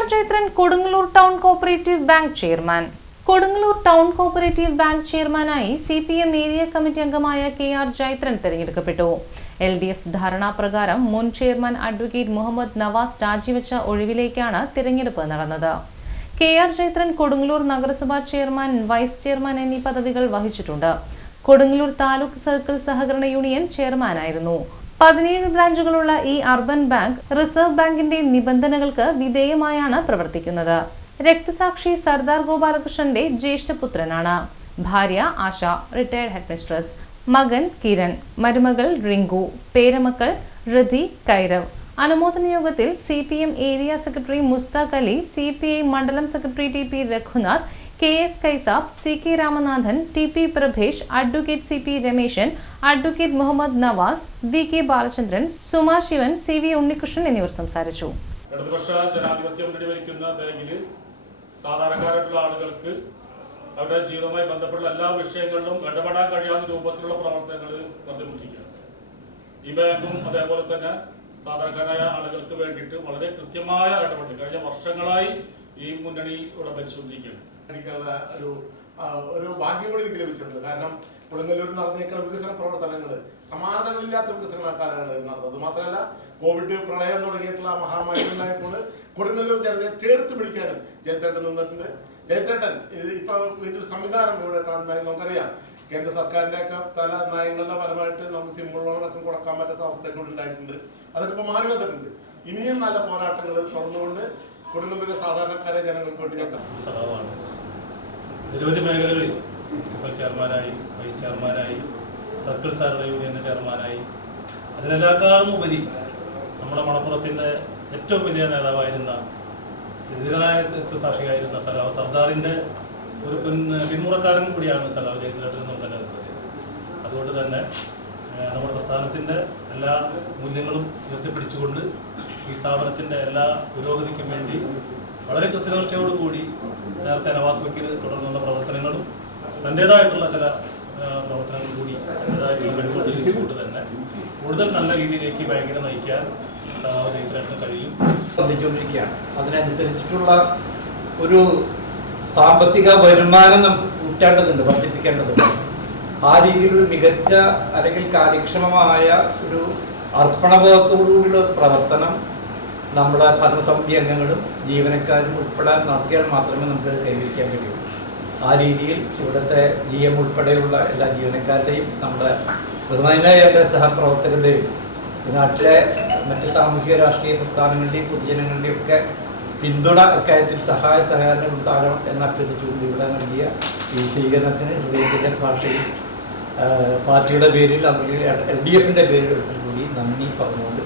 KR Jaitran Kodungalur Town Cooperative Bank Chairman. Kodungalur Town Cooperative Bank Chairman-ആയി CPM area committee അംഗമായ KR Jaitran തിരഞ്ഞെടുക്കപ്പെട്ടു. LDF ധാരണാ പ്രകാരം മുൻ chairman advocate Muhammad Nawaz രാജിവെച്ച ഒഴിവിലേക്കാണ് തിരഞ്ഞെടുപ്പ് നടന്നത്. KR Jaitran കൊടുങ്ങല്ലൂർ നഗരസഭാ ചെയർമാൻ, വൈസ് ചെയർമാൻ എന്നീ പദവികൾ വഹിച്ചിട്ടുണ്ട്. കൊടുങ്ങല്ലൂർ താലൂക്ക് സർക്കിൾ സഹകരണ യൂണിയൻ ചെയർമാനായിരുന്നു. 17 ബ്രാഞ്ചുകളുള്ള ഈ അർബൻ ബാങ്ക് റിസർവ് ബാങ്കിന്റെ നിബന്ധനകൾക്ക് വിധേയമായാണ് പ്രവർത്തിക്കുന്നത്. രക്തസാക്ഷി സർദാർ ഗോപാലകൃഷ്ണന്റെ ജ്യേഷ്ഠപുത്രനാണ്. ഭാര്യ ആശ, റിട്ടയർഡ് ഹെഡ്മിസ്ട്രസ്. മകൻ കിരൺ, മരുമകൾ റിങ്കു, പേരമക്കൾ ഋതി, കൈരവ്. അനുമോദന യോഗത്തിൽ CPM area secretary Mustaq Ali, CPI മണ്ഡലം secretary TP Raghunath, KS Kaisab, CK Ramanathan, TP Prabhesh, advocate CP Rameshan, advocate Muhammad Nawaz, VK Balachandran, Suma Shivan, CV Unnikrishnan എന്നിവർ സംസാരിച്ചു. ഇടതുപക്ഷ ജനാധിപത്യ മുന്നണി ഭരിക്കുന്ന ബാങ്കിൽ സാധാരണക്കാരായിട്ടുള്ള ആളുകൾക്ക് അവരുടെ ജീവിതവുമായി ബന്ധപ്പെട്ട എല്ലാ വിഷയങ്ങളിലും ഇടപെടാൻ കഴിയാവുന്ന രൂപത്തിലുള്ള പ്രവർത്തനങ്ങൾ നടത്തിക്കൊണ്ടിരിക്കുകയാണ്. ഈ ബാങ്കും അതേപോലെ തന്നെ സാധാരണക്കാരായ ആളുകൾക്ക് വേണ്ടിയിട്ട് വളരെ കൃത്യമായ ഇടപെടൽ കഴിഞ്ഞ വർഷങ്ങളായി ഈ മുന്നണി ഇവിടെ ഭരിച്ചുകൊണ്ടിരിക്കുകയാണ്. ഒരു ഭാഗ്യം കൂടി എനിക്ക് ലഭിച്ചിട്ടുണ്ട്. കാരണം കൊടുങ്ങല്ലൂർ നടന്നേക്കുള്ള വികസന പ്രവർത്തനങ്ങൾ സമാനതകളില്ലാത്ത വികസനക്കാരാണ് നടന്നത്. മാത്രമല്ല, കോവിഡ് പ്രളയം തുടങ്ങിയിട്ടുള്ള മഹാമാരി ഉണ്ടായപ്പോൾ കൊടുങ്ങല്ലൂർ ജനതയെ ചേർത്ത് പിടിക്കാനും ജയത്രേട്ടൻ നിന്നിട്ടുണ്ട്. ജയത്രേട്ടൻ ഇപ്പൊ വലിയൊരു സംവിധാനം ഇവിടെ നമുക്കറിയാം. കേന്ദ്ര സർക്കാരിന്റെ ഒക്കെ പല നയങ്ങളുടെ ഫലമായിട്ട് നമുക്ക് സിമ്പിളോടൊക്കെ കൊടുക്കാൻ പറ്റാത്ത അവസ്ഥകൾ ഉണ്ടായിട്ടുണ്ട്. അതൊക്കെ ഇപ്പൊ മാറി വന്നിട്ടുണ്ട്. ഇനിയും നല്ല പോരാട്ടങ്ങൾ തുറന്നുകൊണ്ട് കൊടുങ്ങല്ലൂരിലെ സാധാരണക്കാരെ ജനങ്ങൾക്ക് വേണ്ടി എത്താം. നിരവധി മേഖലകളിൽ മുനിസിപ്പൽ ചെയർമാനായി, വൈസ് ചെയർമാനായി, സർക്കിൾ സഹകരണ യൂണിയന്റെ ചെയർമാനായി, അതിനെല്ലാക്കാളും ഉപരി നമ്മുടെ മണപ്പുറത്തിൻ്റെ ഏറ്റവും വലിയ നേതാവായിരുന്ന സ്ഥിതികളായ രക്തസാക്ഷിയായിരുന്ന സഖാവ് സർദാറിൻ്റെ ഒരു പിന്മുറക്കാരൻ കൂടിയാണ് സഖാവ് ജയത്രേട്ടൻ എന്നും തന്നെ കരുതുന്നത്. അതുകൊണ്ട് തന്നെ നമ്മുടെ പ്രസ്ഥാനത്തിൻ്റെ എല്ലാ മൂല്യങ്ങളും ഉയർത്തിപ്പിടിച്ചുകൊണ്ട് ഈ സ്ഥാപനത്തിൻ്റെ എല്ലാ പുരോഗതിക്കും വേണ്ടി വളരെ കൃത്യനിഷ്ഠയോടുകൂടി നേരത്തെ നവാസ് വക്കീൽ തുടർന്നുള്ള പ്രവർത്തനങ്ങളും തൻ്റേതായിട്ടുള്ള ചില പ്രവർത്തനങ്ങൾ കൂടി അതിൻ്റേതായിട്ടുള്ള കഴിവുകൾ തെളിയിച്ചുകൊണ്ട് തന്നെ കൂടുതൽ നല്ല രീതിയിലേക്ക് ബാങ്കിനെ നയിക്കാൻ സഖാവ് ജയത്രേട്ടന് കഴിയും. വർദ്ധിച്ചുകൊണ്ടിരിക്കുകയാണ്. അതിനനുസരിച്ചിട്ടുള്ള ഒരു സാമ്പത്തിക വരുമാനം നമുക്ക് കൂട്ടേണ്ടതുണ്ട്, വർദ്ധിപ്പിക്കേണ്ടതുണ്ട്. ആ രീതിയിലൊരു മികച്ച അല്ലെങ്കിൽ കാര്യക്ഷമമായ ഒരു അർപ്പണബോധത്തോടുകൂടിയുള്ള ഒരു പ്രവർത്തനം നമ്മുടെ ഭരണസമിതി അംഗങ്ങളും ജീവനക്കാരും ഉൾപ്പെടെ നടത്തിയാൽ മാത്രമേ നമുക്ക് കൈവരിക്കാൻ കഴിയൂ. ആ രീതിയിൽ ഇവിടുത്തെ GM ഉൾപ്പെടെയുള്ള എല്ലാ ജീവനക്കാരുടെയും നമ്മുടെ ബഹുമാനായ സഹപ്രവർത്തകരുടെയും നാട്ടിലെ മറ്റ് സാമൂഹിക രാഷ്ട്രീയ പ്രസ്ഥാനങ്ങളുടെയും പൊതുജനങ്ങളുടെയും ഒക്കെ പിന്തുണ അക്കാര്യത്തിൽ സഹായ സഹകരണം ഉണ്ടാകണം എന്ന് അഭ്യർത്ഥിച്ചുകൊണ്ട് ഇവിടെ നൽകിയ ഈ സ്വീകരണത്തിന് ഹൃദയത്തിൻ്റെ ഭാഷയിൽ പാർട്ടിയുടെ പേരിൽ അല്ലെങ്കിൽ LDF-ൻ്റെ പേരിൽ ഒരിക്കൽ കൂടി നന്ദി പറഞ്ഞുകൊണ്ട്